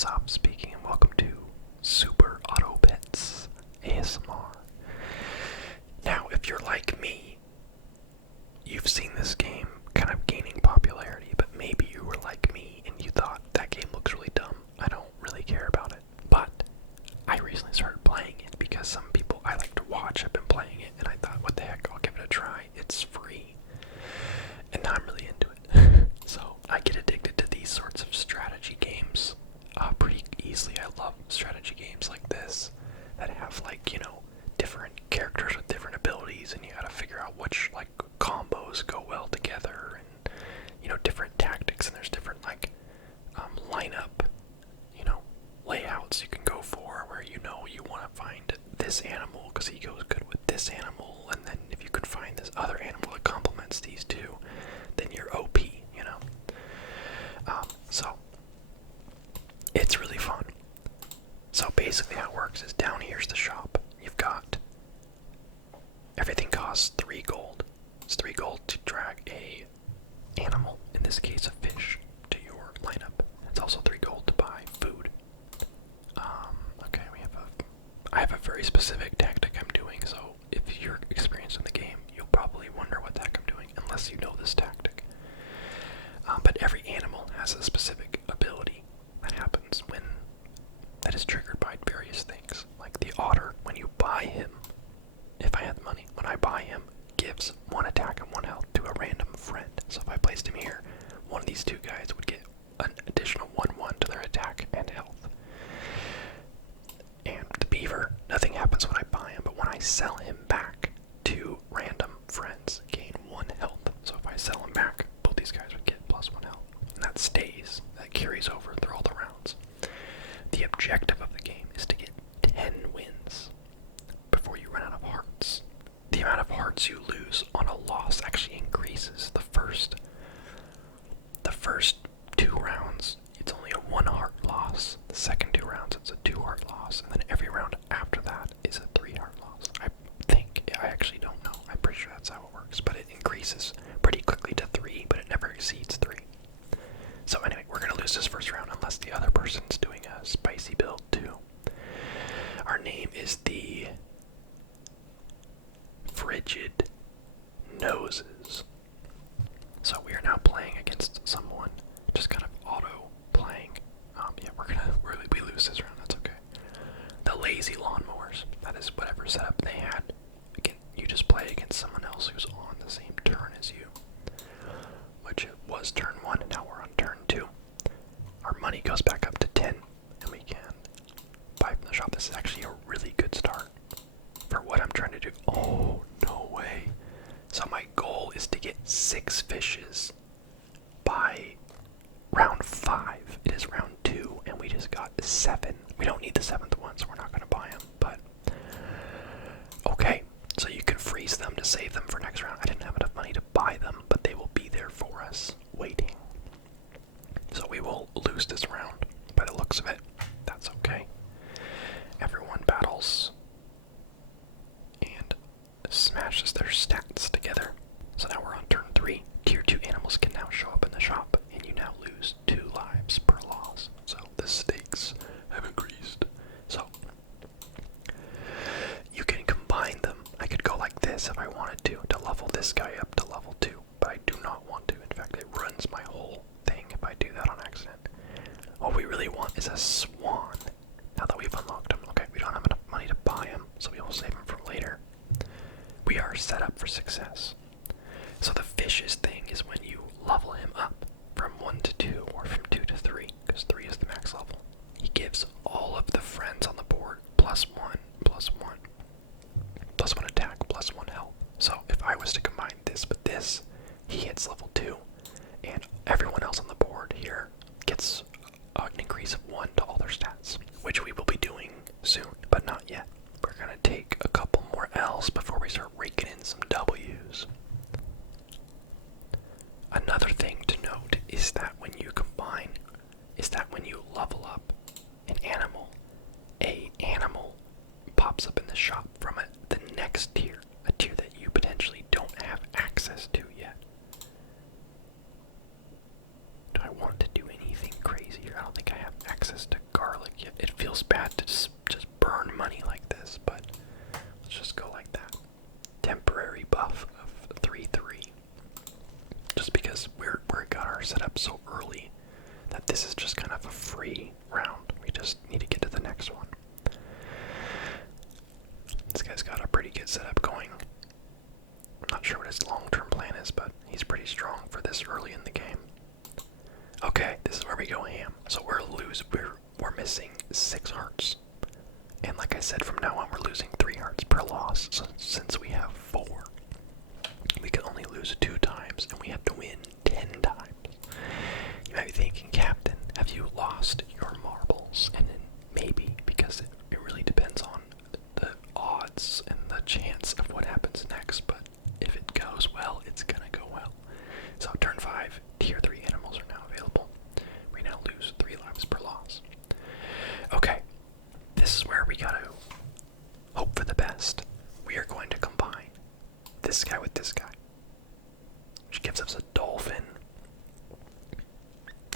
Stop speaking and welcome to Super Auto Pets ASMR. Now, if you're like me, you've seen this game kind of gaining popularity, but maybe you were like me and you thought that game looks really dumb. I don't really care about it. But I recently started playing it because some people I like to watch have been playing it, and I thought, what the heck, I'll give it a try. It's free. And now I'm really into it. So I get addicted to these sorts of strategy games pretty easily. I love strategy games like this that have, like, different characters with different abilities, and you gotta figure out which, like, combos go well together, and, different tactics, and there's different, like, lineup, layouts you can go for where you want to find this animal because he goes good with this animal, and then if you can find this other animal that complements these two, then you're OP, so it's really fun. So basically how it works is down here's the shop. You've got everything costs 3 gold. It's 3 gold to drag a animal, in this case a fish, to your lineup. It's also 3 gold to buy food. Okay, I have a very specific tactic I'm doing, so if you're experienced in the game, you'll probably wonder what the heck I'm doing, unless you know this tactic. But every animal has a specific ability that happens that is triggered by various things. Like the otter, when you buy him, if I had the money, when I buy him, gives 1 attack and 1 health to a random friend. So if I placed him here, one of these two guys would get an additional 1/1 to their attack and health. And the beaver, nothing happens when I buy him, but when I sell him back to random friends, gain 1 health. So if I sell him back, both these guys would get +1 health. And that stays, that carries over through all the rounds. The objective of the game is to get 10 wins before you run out of hearts. The amount of hearts you lose on a loss actually increases. The first 2 rounds, it's only a 1 heart loss. The second 2 rounds, it's a 2 heart loss. And then every round after that is a 3 heart loss. I actually don't know. I'm pretty sure that's how it works. But it increases pretty quickly to 3, but it never exceeds 3. So anyway, we're going to lose this first round unless the other person's doing a spicy build too. Our name is the Frigid Noses. So we are now playing against someone, just kind of auto playing. We lose this round, that's okay. The Lazy Lawnmowers, that is whatever setup they had. Again, you just play against someone else who's on the same turn as you. Which it was turn 1, and now we're on turn 2. Our money goes back up to 10, and we can buy from the shop. This is actually a really good start for what I'm trying to do. Oh, no way. So my goal is to get 6 fishes by round 5. It is round 2, and we just got 7. We don't need the 7th one, so we're not going to buy them, but okay. So you can freeze them to save them for next round. I didn't have enough money to buy them, but they will be there for us, waiting. So we will lose this round, by the looks of it. That's okay. Everyone battles and smashes their stats together. So now we're on turn 3. Tier 2 animals can now show up in the shop, and you now lose 2 lives per loss. So the stakes have increased. So you can combine them. I could go like this if I wanted to level this guy up to level 2, but I do not want to. In fact, it ruins my whole thing if I do that on accident. What we really want is a swan, now that we've unlocked him. Okay, we don't have enough money to buy him, so we will save him for later. We are set up for success. So the fishes thing is when you level him up from 1 to 2, or from 2 to 3, because 3 is the max level. He gives all of the friends on the board +1, +1. +1 attack, +1 health. So if I was to combine this with this, he hits level 2, and everyone else on the board here gets an increase of 1 to all their stats, which we will be doing soon, but not yet. We're going to take a couple more L's before we start raking in some W's. Another thing to note is that when you level up an animal pops up in the shop from the next tier, a tier that you potentially don't have access to yet. Do I want to do anything crazy here? I don't think I have access to lose, we're missing 6 hearts. And like I said, from now on we're losing 3 hearts per loss. So since we have 4, we can only lose 2 times, and we have to win 10 times. You might be thinking, Captain, have you lost your marbles? And then maybe, because it really depends on the odds and the chance of what happens next, but if it goes well, it's gonna go well. So turn 5, tier 3 animals are now available. We now lose 3 lives per loss. Okay, this is where we gotta hope for the best. We are going to combine this guy with this guy, which gives us a dolphin.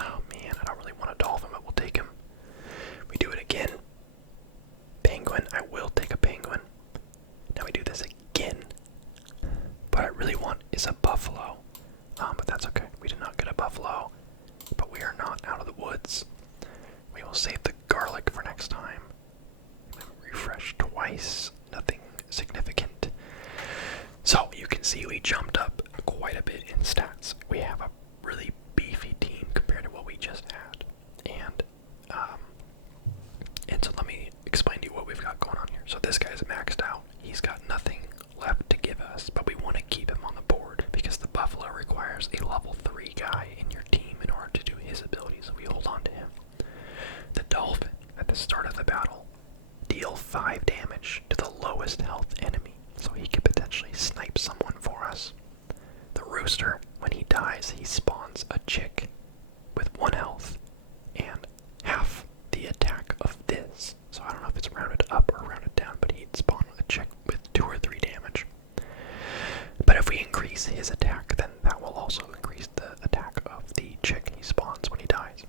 Oh man, I don't really want a dolphin, but we'll take him. We do it again. Penguin, I will take a penguin. Now we do this again. What I really want is a buffalo. But that's okay. We did not get a buffalo, but we are not out of the woods. We will save the garlic for next time. Refresh twice. Nothing significant. So you can see we jumped up quite a bit in stats. We have a really beefy team compared to what we just had. And so let me explain to you what we've got going on here. So this guy's maxed out. He's got nothing left to give us, but we want to keep him on the board because the buffalo requires a level 3 guy in your team in order to do his abilities, so we hold on to him. The dolphin, at the start of the battle, deal 5 damage to the lowest health enemy, so he could potentially snipe someone for us. The rooster, when he dies, he spawns a chick with 1 health and half the attack of this. So I don't know if it's rounded up or rounded down, but he'd spawn a chick with 2 or 3 damage. But if we increase his attack, then that will also increase the attack of the chick he spawns when he dies.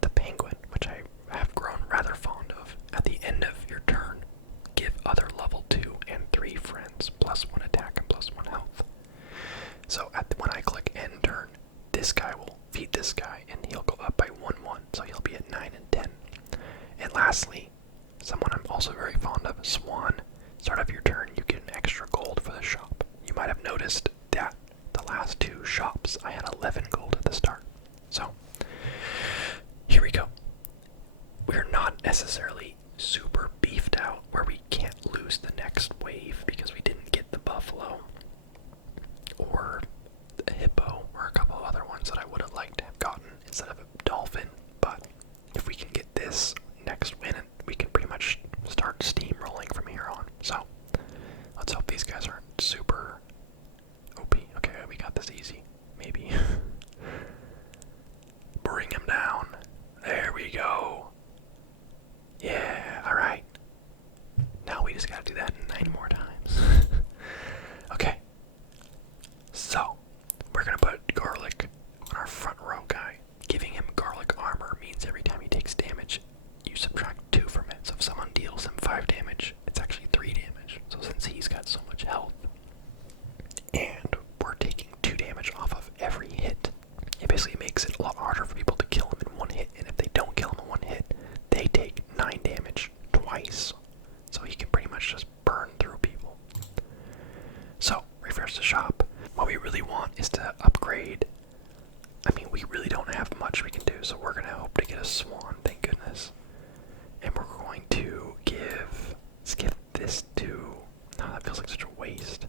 The penguin, which I have grown rather fond of, at the end of your turn, give other level 2 and 3 friends +1 attack and +1 health. So when I click end turn, this guy will feed this guy, and he'll go up by 1/1, so he'll be at 9 and 10. And lastly, someone I'm also very fond of, Swan. Start of your turn, you get an extra gold for the shop. You might have noticed that the last 2 shops, I had 11 gold at the start. So, here we go. We're not necessarily super beefed out where we can't lose the next wave because we didn't get the buffalo or the hippo or a couple of other ones that I would have liked to have gotten instead of a dolphin. But if we can get this next win, we can pretty much start steamrolling from here on. So let's hope these guys aren't super OP. Okay, we got this easy. Maybe. Bring him down. There we go. Yeah, alright. Now we just gotta do that 9 more times. Okay. So, we're gonna put garlic on our front row guy. Giving him garlic armor means every time he takes damage, you subtract 2 from it. So if someone deals him 5 damage, it's actually 3 damage. So since he's got so much health, and we're taking 2 damage off of every hit, it basically makes it a lot harder for people to kill him in 1 hit. And if they don't kill him in 1 hit, they take 9 damage twice. So he can pretty much just burn through people. So, refresh the shop. What we really want is to upgrade. I mean, we really don't have much we can do, so we're going to hope to get a swan, thank goodness. And we're going to let's give this to, oh, that feels like such a waste.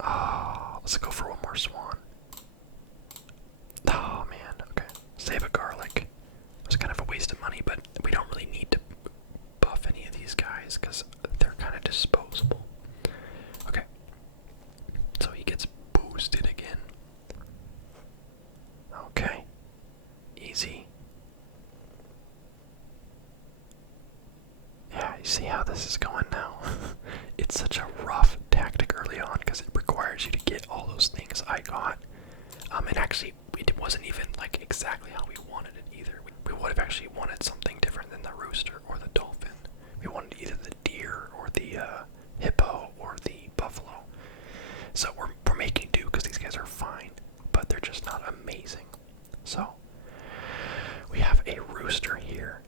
Let's go for 1 more swan. Oh man, okay. Save a garlic. It was kind of a waste of money, but we don't really need to buff any of these guys because they're kind of disposable. Okay. So he gets boosted again. Okay. Easy. Yeah, you see how this is going now? It's such a rough tactic early on because it requires you to get all those things I got. And actually, it wasn't even like exactly how we wanted it either. We would have actually wanted something different than the rooster or the dolphin. We wanted either the deer or the hippo or the buffalo. So we're making do because these guys are fine, but they're just not amazing. So we have a rooster here.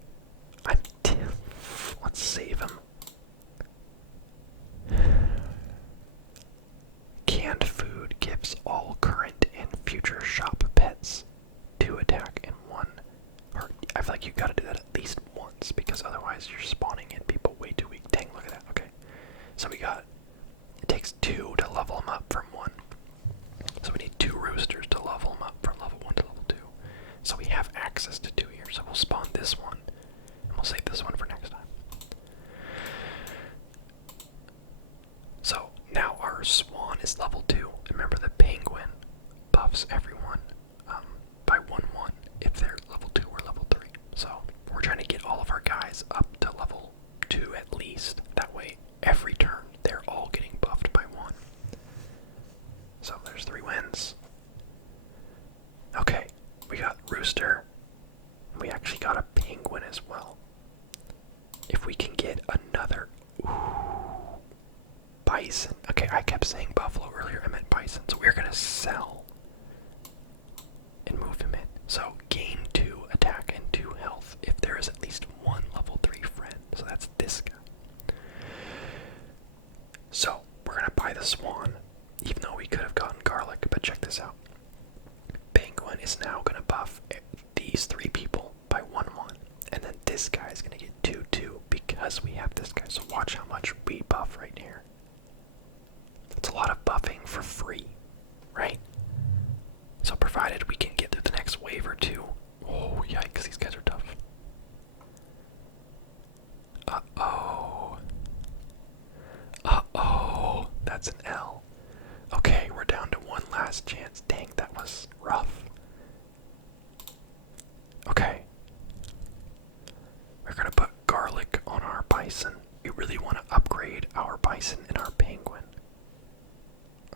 Let's save him. Canned food gives all current and future shop pets 2 attack and 1 like you gotta do that at least once, because otherwise you're spawning in people way too weak. Dang, look at that. Okay. So we got, it takes 2 to level them up from 1. So we need 2 roosters to level them up from level 1 to level 2. So we have access to 2 here. So we'll spawn this one, and we'll save this one for next time. So now our swan is level 2. Remember, the penguin buffs everyone by 1-1 if they're level 2 or level 3. So we're trying to get all of our guys up to level 2 at least. That way, every turn, they're all getting buffed by 1. So there's 3 wins. Okay, we got rooster. We actually got a penguin as well. If we can get another... Ooh, bison. Okay, I kept saying buffalo earlier. I meant bison. So we're going to sell and move him in. So gain 2 attack and 2 health if there is at least 1 level 3 friend. So that's this guy. So we're going to buy the swan, even though we could have gotten garlic. But check this out. Penguin is now going to buff these 3 people by 1-1. And then this guy is going to get 2-2 because we have this guy. So watch how much we buff right here. It's a lot of buffing for free, right? So provided we can get through the next wave or 2. Oh, yikes, these guys are tough. Uh-oh. Uh-oh. That's an L. Okay, we're down to 1 last chance. Dang, that was rough. Okay. We're gonna put garlic on our bison. We really want to upgrade our bison and our penguin.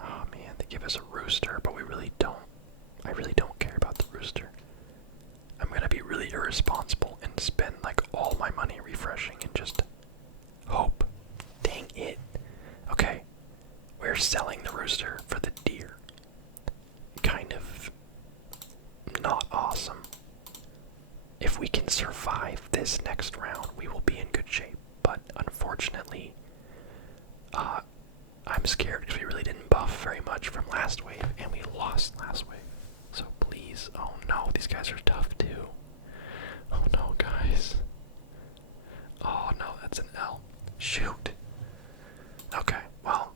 Oh man, they give us a rooster, but we really don't. I really don't care about the rooster. I'm gonna be really irresponsible and spend like all my money refreshing and just hope. Dang it. Okay, we're selling the rooster for the deer. Kind of not awesome. If we can survive this next round, we will be in good shape. But unfortunately, I'm scared because we really didn't buff very much from last wave, and we lost last wave. So please, oh no, these guys are tough too. Oh no, guys. Oh no, that's an L. Shoot. Okay, well,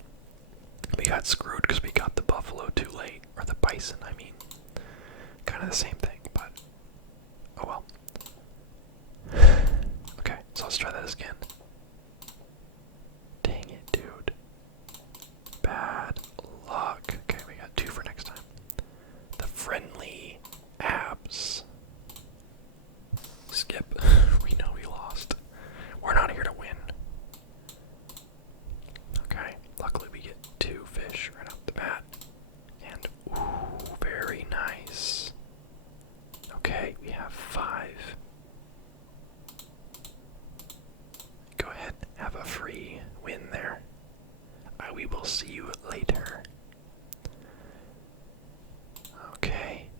we got screwed because we got the buffalo too late, or the bison, I mean. Kind of the same thing, but oh well. Okay, so let's try that again. Dang it, dude. Bad luck. Okay, we got 2 for next time. The friendly abs. Skip. We know we lost. We're not here to win. Okay, luckily we get 2 fish right off the bat. And, ooh, very nice. Okay, we have 5. Go ahead, have a free win there. We will see you later. Okay.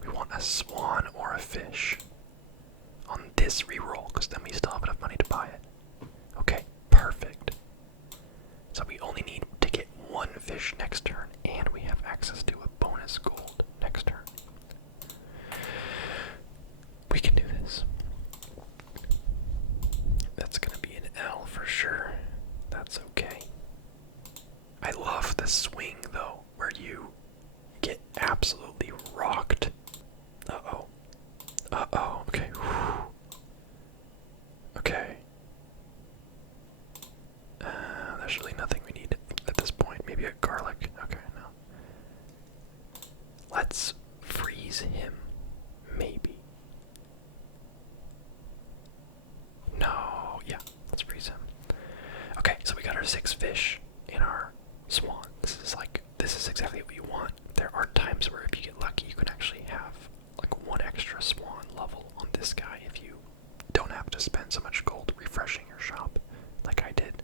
We want a swan or a fish on this reroll, because then we still have enough money to buy it. Okay, perfect. So we only need to get 1 fish next turn, and we have access to a bonus gold next turn. We can do this. That's gonna be an L for sure. That's okay. I love the swing though, where you get absolutely rocked. Uh-oh. Uh-oh, okay. Whew. Okay. There's really nothing we need at this point. Maybe a garlic. Okay, no. Let's freeze him. Maybe. No, yeah, let's freeze him. Okay, so we got our 6 fish in our swan. This is exactly what you want. There are times where if you get lucky, you can actually have like 1 extra swan level on this guy if you don't have to spend so much gold refreshing your shop like I did.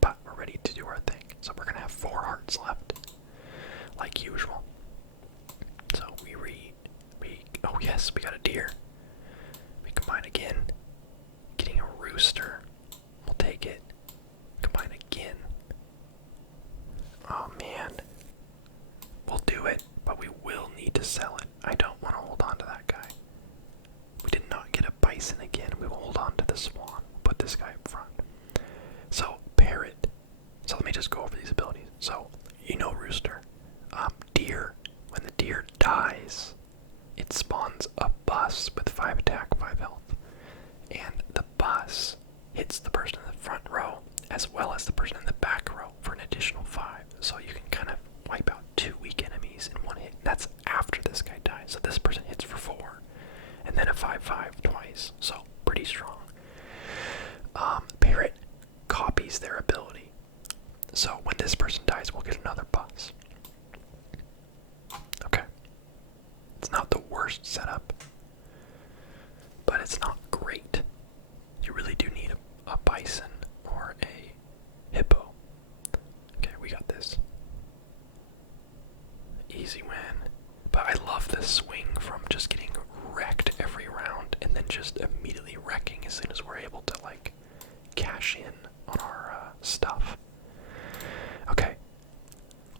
But we're ready to do our thing. So we're gonna have 4 hearts left, like usual. So oh yes, we got a deer. We combine again. Getting a rooster. We'll take it. Combine again. Oh man. We'll do it, but we will need to sell it. I bison again. We will hold on to the swan. Put this guy up front. So, parrot. So let me just go over these abilities. So, you know rooster. Deer. When the deer dies, it spawns a bus with 5 attack, 5 health. And the bus hits the person in the front row as well as the person in the back row for an additional 5. So you can kind of wipe out 2 weak enemies in one hit. That's after this guy dies. So this person hits for 4. And then a 5/5 twice. So pretty strong. Parrot copies their ability. So when this person dies, we'll get another bus. Okay. It's not the worst setup, but it's not great. You really do need a bison or a hippo. Okay, we got this. Easy win. But I love the swing from just getting wrecked every round and then just immediately wrecking as soon as we're able to, like, cash in on our stuff. Okay.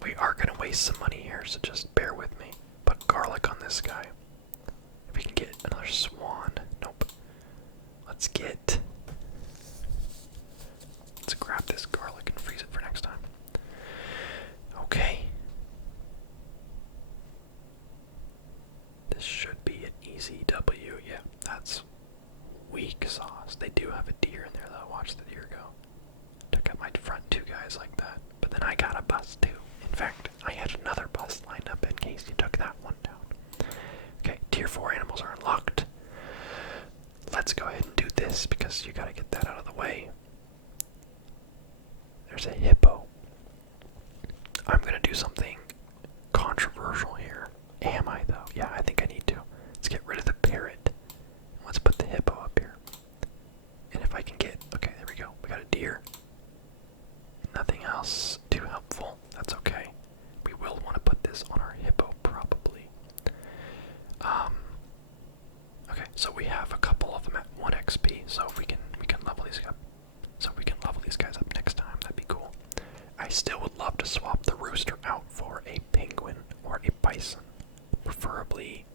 We are going to waste some money here, so just bear with me. Put garlic on this guy. If we can get another swan. Nope. Let's grab this garlic and freeze it for next time. Okay. This should be an easy W. Yeah, that's weak sauce. They do have a deer in there though. Watch the deer go. Took out my front 2 guys like that. But then I got a bus too. In fact, I had another bus lined up in case you took that one down. Okay, tier 4 animals are unlocked. Let's go ahead and do this because you gotta get that out of the way. There's a hippo. I'm gonna do something controversial here. Am I though? Yeah, I think I need to. Let's get rid of the parrot. Let's put the hippo up here. And if I can get, okay, there we go. We got a deer. Nothing else too helpful. That's okay. We will want to put this on our hippo probably. Okay, so we have a couple of them at 1 XP. So if we can level these up. So if we can level these guys up next time, that'd be cool. I still would love to swap the rooster out for a penguin or a bison. Preferably,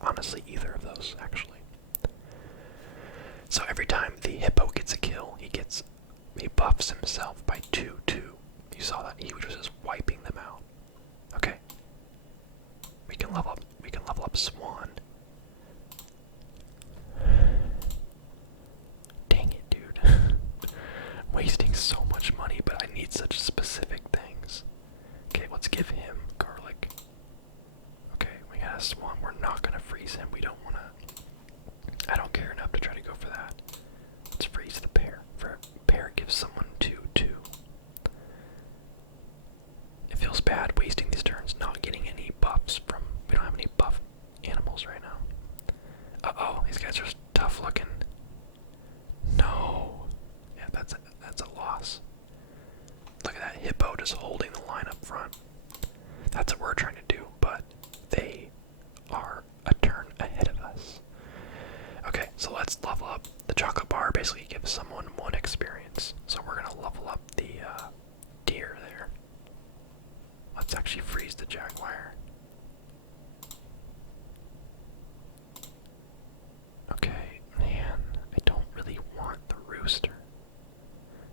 honestly, either of those, actually. So every time the hippo gets a kill, he buffs himself by 2/2. You saw that he was just wiping them out. Okay. We can level up Swan. Dang it, dude. Wasting so much money, but I need such specific things. Okay, let's give him garlic. Okay, we got a Swan. We're not gonna freeze him. We don't wanna. I don't care enough to try to go for that. Let's freeze the pear. Pear gives someone 2/2. It feels bad wasting these turns not getting any buffs from. We don't have any buff animals right now. Uh-oh, these guys are tough looking. No. Yeah, that's a loss. Look at that hippo just holding the line up front. That's what we're trying to do, but they are a turn ahead of us. Okay, so let's level up. The chocolate bar basically gives someone 1 experience. So we're gonna level up the deer there. Let's actually freeze the jaguar. Okay, man, I don't really want the rooster.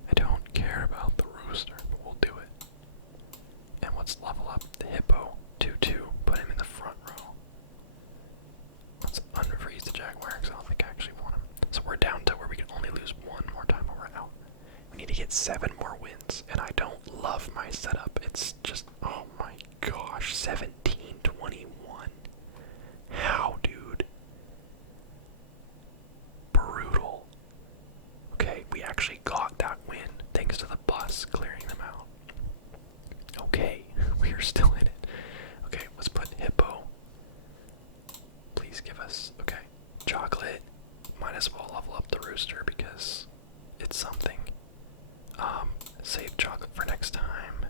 I don't care about the rooster, but we'll do it. And let's level up the hippo 2/2. Put him in the front row. Let's unfreeze the jaguar because I don't think I actually want him. So we're down to where we can only lose 1 more time when we're out. We need to get 7 more wins, and I don't love my setup. It's just, oh my gosh, 17-21. How, dude? Brutal. Okay, we actually got that win thanks to the bus clearing them out. Okay, we are still in it. Okay, let's put hippo. Please give us, okay, chocolate. Might as well level up the rooster because it's something. Save chocolate for next time.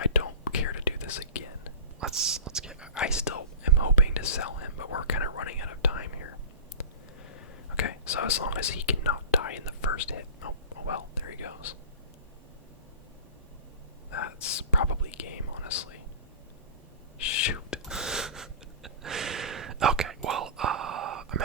I don't care to do this again. Let's get, I still am hoping to sell him, but we're kind of running out of time here. Okay, so as long as he cannot die in the first hit. Oh well, there he goes. That's probably game, honestly. Shoot. Okay, well, I'm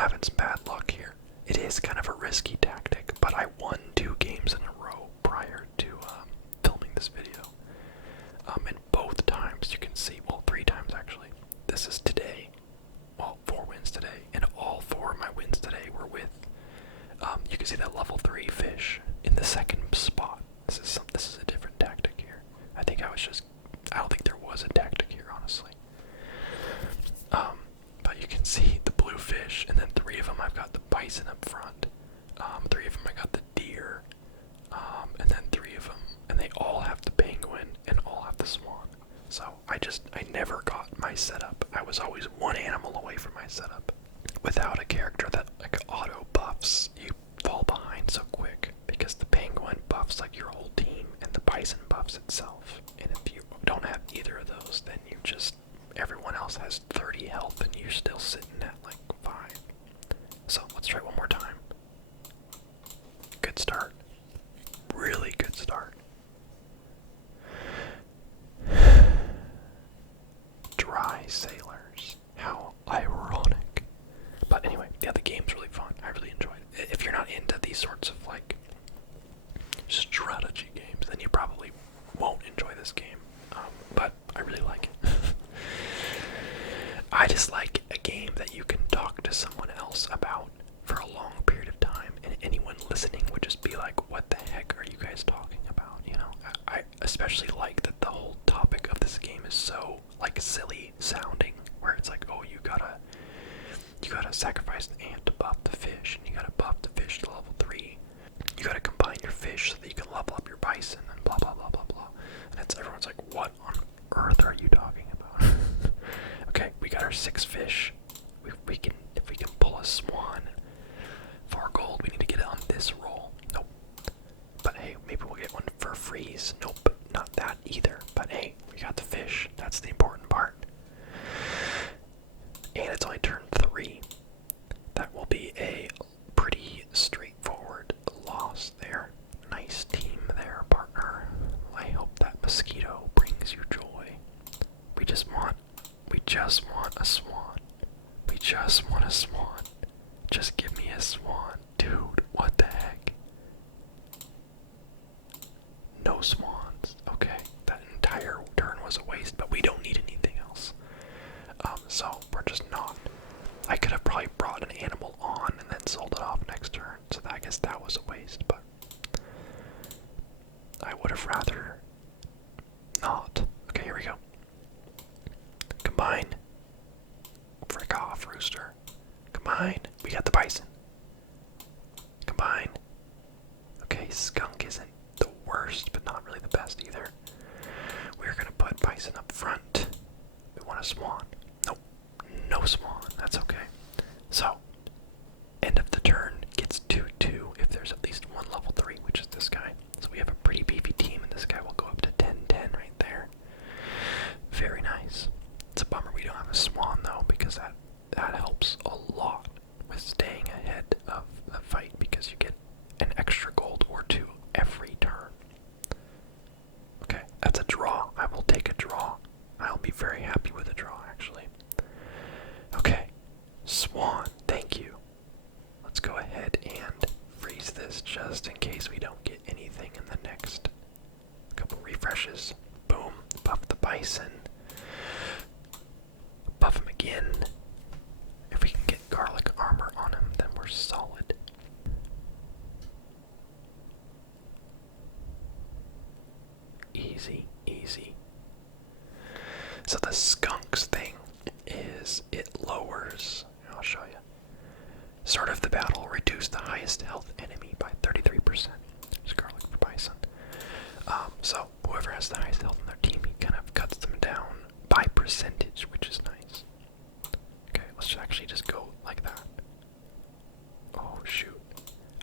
I never got my setup. I was always one animal away from my setup. Without a character that like auto buffs, you fall behind so quick because the penguin buffs like your whole team and the bison buffs itself. And if you don't have either of those, then you just, everyone else has 30 health and you're still sitting at like 5. So let's try one more time. Good start. Really good start. Dry sailors. How ironic. But anyway, yeah, the game's really fun. I really enjoyed it. If you're not into these sorts of like strategy games, then you probably won't enjoy this game. But I really like it. I just like a game that you can talk to someone else about for a long period of time, and anyone listening would just be like, what the heck are you guys talking about? You know, I especially like that the whole topic of this game is so like silly sounding, where it's like, oh, you gotta sacrifice an ant to buff the fish, and you gotta buff the fish to level 3. You gotta combine your fish so that you can level up your bison, and blah blah blah blah blah. And everyone's like, what on earth are you talking about? Okay, we got our 6 fish. If we can pull a swan for gold, we need to get it on this roll. Nope. But hey, maybe we'll get one for a freeze. Nope, not that either. But hey, we got the fish. That's the important part. And it's only turn 3. That will be a pretty straightforward loss there. Nice team there, partner. I hope that mosquito brings you joy. We just want a swan. We just want a swan. Just give me a swan. Dude, what the heck? No swans. Okay, that entire turn was a waste, but we don't need anything else. So we're just not. I could have probably brought an animal on and then sold it off next turn, so I guess that was a waste, but I would have rather not. Okay, here we go. Combine. Frick off, rooster. Combine. We got the bison. Combine. Okay, skunk isn't the worst, but not really the best either. We're gonna put bison up front. We want a swan. Nope. No swan. That's okay. So, end of the turn gets 2-2 if there's at least one level 3, which is this guy. So we have a pretty beefy team, and this guy will go up to 10-10 right there. Very nice. It's a bummer we don't have a swan though, because that helps a lot with staying ahead of the fight, because you get an extra gold or 2 every turn. Okay, that's a draw. I will take a draw. I'll be very happy with a draw, actually. Okay, swan, thank you. Let's go ahead and freeze this just in case we don't get anything in the next couple refreshes. Boom, buff the bison. Buff him again. If we can get garlic armor on him, then we're solid. Easy, easy. So the skunks thing is it lowers, I'll show you. Start of the battle, reduce the highest health enemy by 33%. There's garlic for bison. So whoever has the highest health in their team, he kind of cuts them down by percentage, which is nice. Okay, let's actually just go like that. Oh shoot.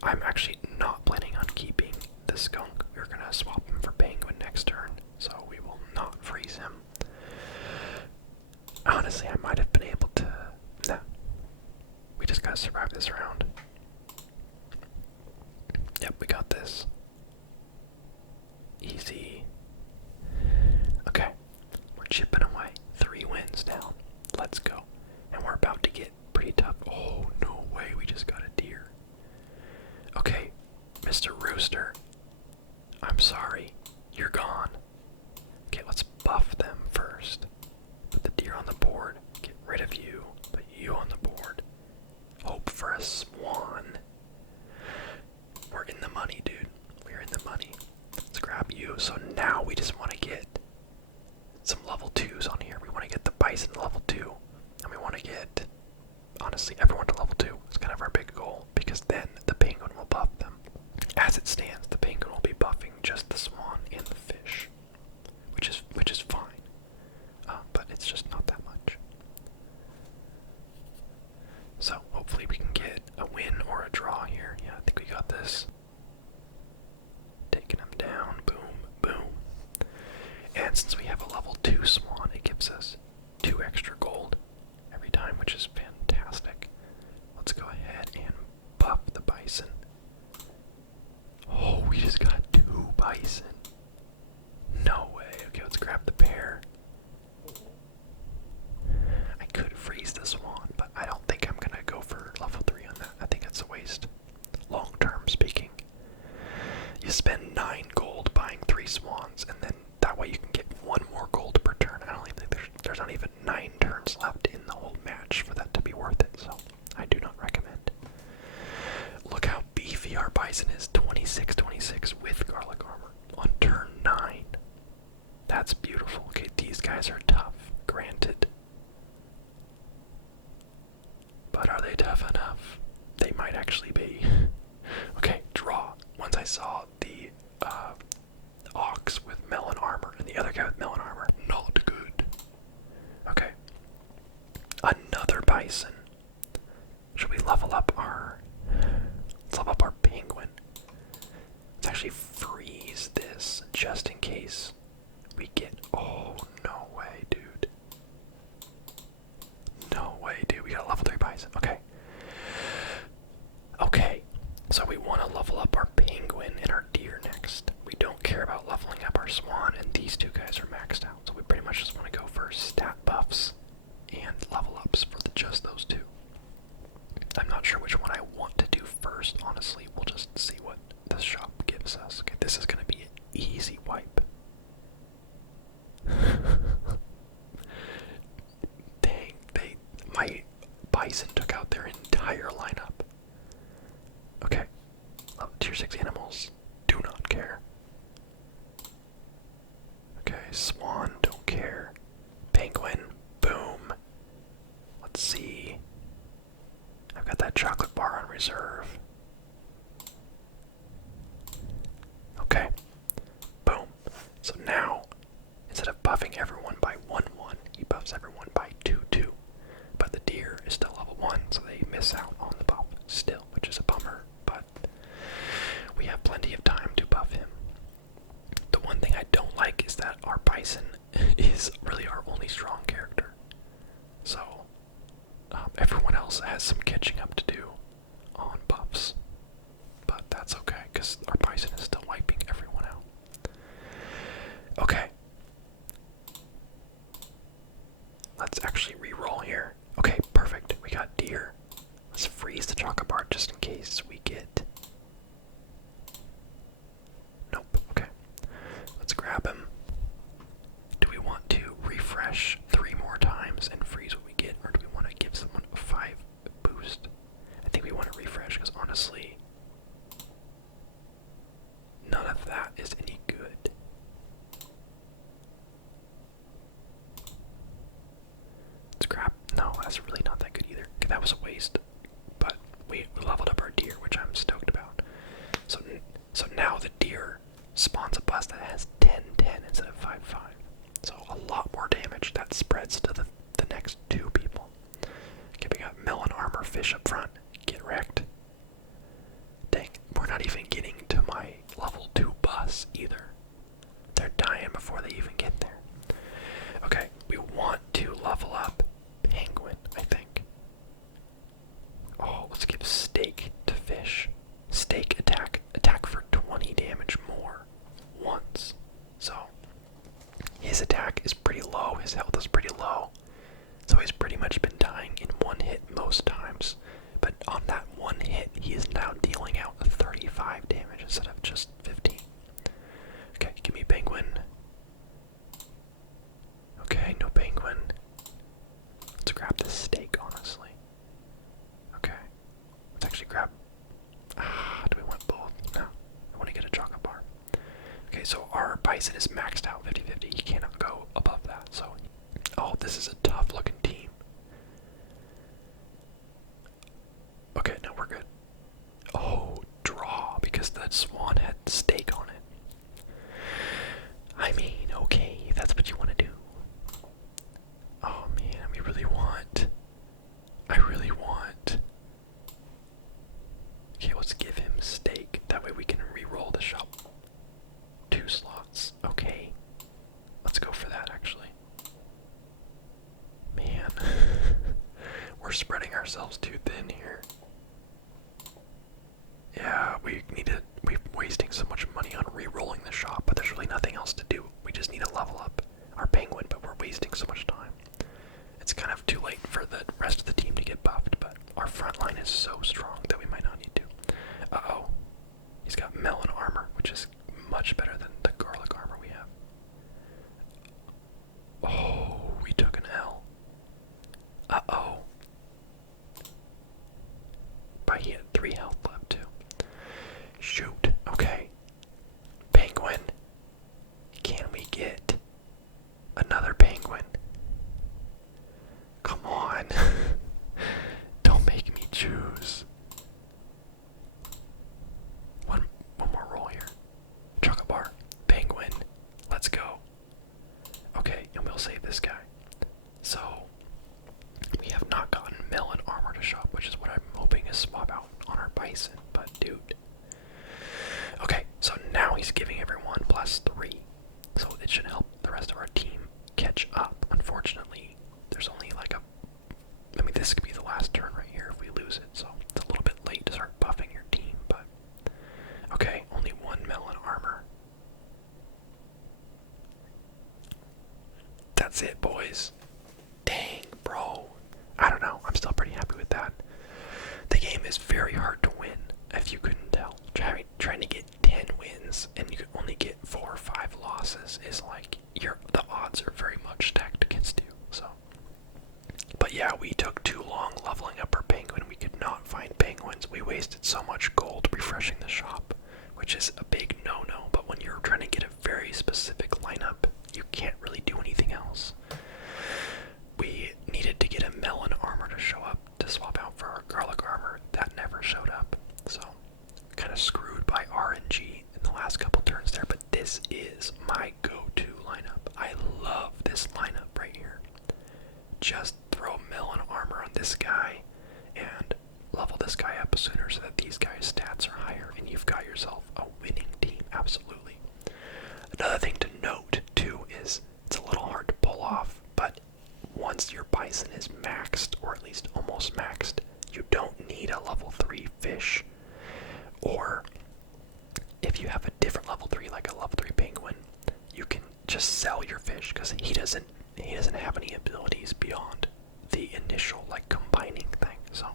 I'm actually not planning on keeping the skunk. We're gonna swap him for penguin next turn, so we will not freeze him. Honestly, I might have been able to... Nah. We just gotta survive this round. Yep, we got this. Easy. Okay. We're chipping away. 3 wins down. Let's go. And we're about to get pretty tough. Oh, no way. We just got a deer. Okay, Mr. Rooster. I'm sorry. You're gone. Okay, let's buff them first. Put the deer on the board. Get rid of you. Put you on the board. Hope for a swan. We're in the money, dude. We're in the money. Let's grab you. So now we just want to get some level 2s on here. We want to get the bison to level 2. And we want to get, honestly, everyone to level 2. It's kind of our big goal, because then the penguin will buff them. As it stands, the penguin will be buffing just the swan and the fish, which is fine. But could freeze the swan, but I don't think I'm gonna go for level 3 on that. I think it's a waste. Long term speaking. You spend 9 gold buying 3 swans, and then that way you can get 1 more gold per turn. I don't even think there's not even 9 turns left in the whole match for that to be worth it, so I do not recommend. Look how beefy our bison is, 26-26 with garlic armor on turn 9. That's beautiful. Okay, these guys are tough, granted. But are they tough enough? They might actually be. Okay, draw. Once I saw the ox with melon armor and the other guy with melon armor, not good. Okay. Another bison. Should we level up our... Let's level up our penguin. Let's actually freeze this just in case we get... Oh, no way, dude. No way, dude. We got a level 3 bison. Okay. Okay. So we want to level up our penguin and our deer next. We don't care about leveling up our swan, and these 2 guys are maxed out. So we pretty much just want to go for stat buffs and level ups for just those 2. I'm not sure which one I want to do first, honestly. We'll just see what the shop gives us. Okay, this is going to be an easy wipe. Dang, my bison took out their entire lineup. Okay, tier 6 animals, do not care. Okay, swan, don't care. Penguin, boom. Let's see. I've got that chocolate bar on reserve. Okay, boom. So now, instead of buffing everyone by 1-1, he buffs everyone by 2-2. But the deer is still level 1, so they miss out on the buff still, which is a bummer. But we have plenty of time to buff him. The one thing I don't like is that our bison is really our only strong character. So, everyone else has some catching up to do on buffs. But that's okay, because our bison is still wiping everyone out. Okay. Let's actually re-roll here. Okay, perfect. We got deer. Let's freeze the chocolate bar just in case we get... Nope, okay. Let's grab him. Do we want to refresh 3 more times and freeze what we get, or do we want to give someone a 5 boost? I think we want to refresh, because honestly, none of that is any good. Let's grab... No, that's really not that good either. Okay, that was a waste. But we leveled up our deer, which I'm stoked about. So now the deer spawns a bus that has 10-10 instead of 5-5. So a lot more damage that spreads to the next 2 people. Okay, we got melon armor fish up front. Get wrecked. Dang, we're not even getting to my level 2 bus either. They're dying before they even get there. Okay, we want to level up penguin, I think. Oh, let's give steak to fish. Steak attack for 20 damage more once. So his attack is pretty low, his health is pretty low. So he's pretty much been dying in 1 hit most times. But on that 1 hit, he is now dealing out 35 damage instead of just 15. Okay, give me penguin. Okay, no penguin. Let's grab the steak, honestly. Okay. Let's actually grab... do we want both? No. I want to get a chocolate bar. Okay, so our bison is maxed out 50-50. He cannot go above that, so... Oh, this is a tough looking team. Okay, no, we're good. Oh, draw, because that swan had steak on it. I mean, okay, if that's what you want to do. Oh man, we really want... I really want... Okay, let's give him steak. That way we can re-roll the shop. 2 slots. Okay. Let's go for that, actually. Man. We're spreading ourselves too thin here. Yeah, we're wasting so much money on re-rolling the shop, but there's really nothing else to do. We just need to level up our penguin, but we're wasting so much time. It's kind of too late for the rest of the team to get buffed, but our front line is so strong that we might not need to. Uh-oh. He's got melon armor, which is much better than the garlic armor we have. Oh, we took an L. Uh-oh. But he had 3 health left, too. Shoot. Okay. Penguin. Can we get another penguin? Come on. Don't make me choose. One more roll here. Chocolate bar. Penguin. Let's go. Okay, and we'll save this guy. So, we have not gotten melon armor to shop, which is what I'm hoping is swap out on our bison, but dude. Okay, so now he's giving everyone +3. So it should help the rest of our team catch up. Unfortunately, there's only like this could be the last turn right here if we lose it, so it's a little bit late to start buffing your team, but okay, only 1 melon armor. That's it, boys. Dang, bro. I don't know, I'm still pretty happy with that. The game is very hard to win, if you couldn't tell. Trying to get 10 wins and you could only get 4 or 5 losses is like the odds are very much stacked against you. So, but yeah, we took too long leveling up our penguin. We could not find penguins. We wasted so much gold refreshing the shop, which is a big no-no. But when you're trying to get a very specific lineup, you can't really do anything else. We needed to get a melon armor to show up to swap out for our garlic armor. That never showed up. So, kind of screwed by RNG in the last couple turns there, but this is my go-to lineup. I love this lineup right here. Just throw melon armor on this guy and level this guy up sooner so that these guys' stats are higher, and you've got yourself a winning team, absolutely. Another thing to note, too, is it's a little hard to pull off, but once your bison is maxed, or at least almost maxed, you don't need a level 3 fish. Or if you have a different level 3, like a level 3 penguin, you can just sell your fish because he doesn't have any abilities beyond the initial like combining thing. So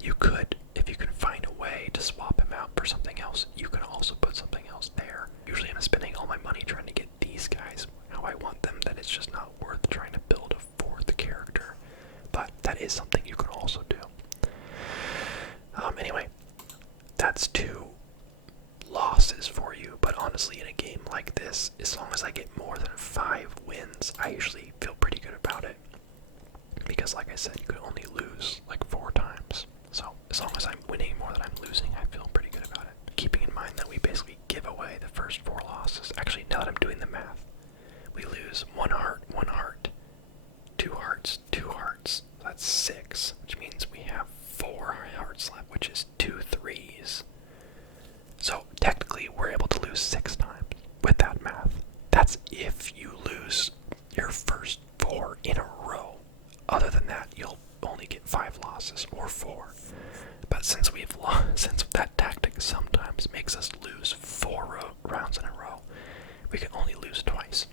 you could, if you can find a way to swap him out for something else, you can also put something else there. Usually I'm spending all my money trying to get these guys how I want them, that it's just not worth trying to build a 4th character. But that is something you can also do. Anyway, that's 2 losses for you, but honestly in a game like this, as long as I get more than 5 wins, I usually feel pretty good about it. Because like I said, you could only lose like 4 times. So as long as I'm winning more than I'm losing, I feel pretty good about it. Keeping in mind that we basically give away the first 4 losses. Actually, now that I'm doing the math, we lose 1 heart, 1 heart, 2 hearts, 2 hearts. That's 6, which means we have 4 hearts left, which is 2 3s. So technically we're able to lose 6 times with that math. That's if you lose your first 4 in a row. Other than that, you'll only get 5 losses or 4. But since since that tactic sometimes makes us lose 4 rounds in a row, we can only lose twice.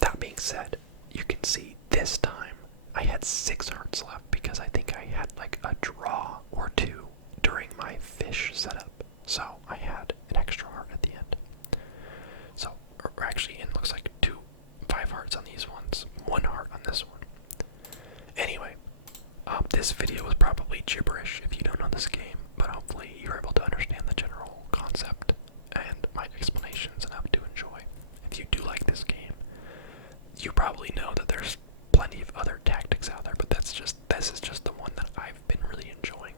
That being said, you can see this time I had 6 hearts left because I think I had like a draw or 2 during my fish setup. So I had an extra heart at the end. So, or actually, it looks like 5 hearts on these ones, 1 heart on this one. Anyway, this video was probably gibberish if you don't know this game, but hopefully you're able to understand the general concept and my explanations enough to enjoy. If you do like this game, you probably know that there's plenty of other tactics out there, but this is just the one that I've been really enjoying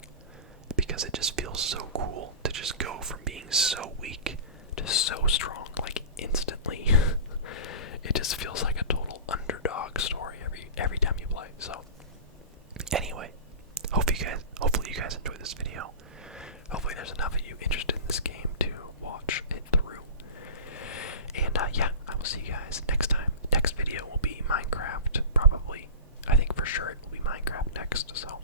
because it just feels so cool to just go from being so weak to so strong, like instantly. It just feels like a total underdog story every time you play. So anyway, hopefully you guys enjoyed this video. Hopefully there's enough of you interested in this game to watch it through. And yeah, I will see you guys next time. Next video will be Minecraft, probably. I think for sure it will be Minecraft next, so